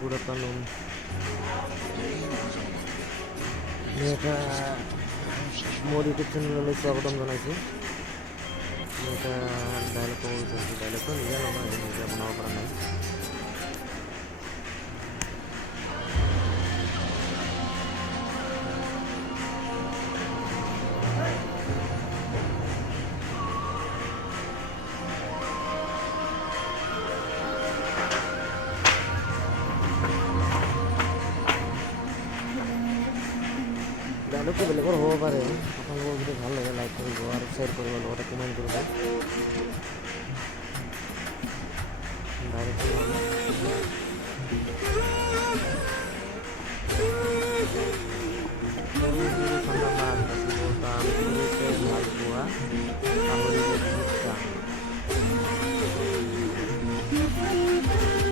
Good afternoon. এটা মোর ইউটিউব চ্যানেললৈ স্বাগতম জনাইছোঁ। মই এটা ডাইলগ ক'ব বিচাৰিছোঁ। ডাইলগটো নিজে নহয়, নিজে বনাব পৰা নাই। ডাইলগটো বেলেগৰ হ'ব পাৰে। আপোনালোকৰ যদি ভাল লাগে লাইক কৰিব আৰু শ্বেয়াৰ কৰিব, লগতে কমেণ্ট কৰিব।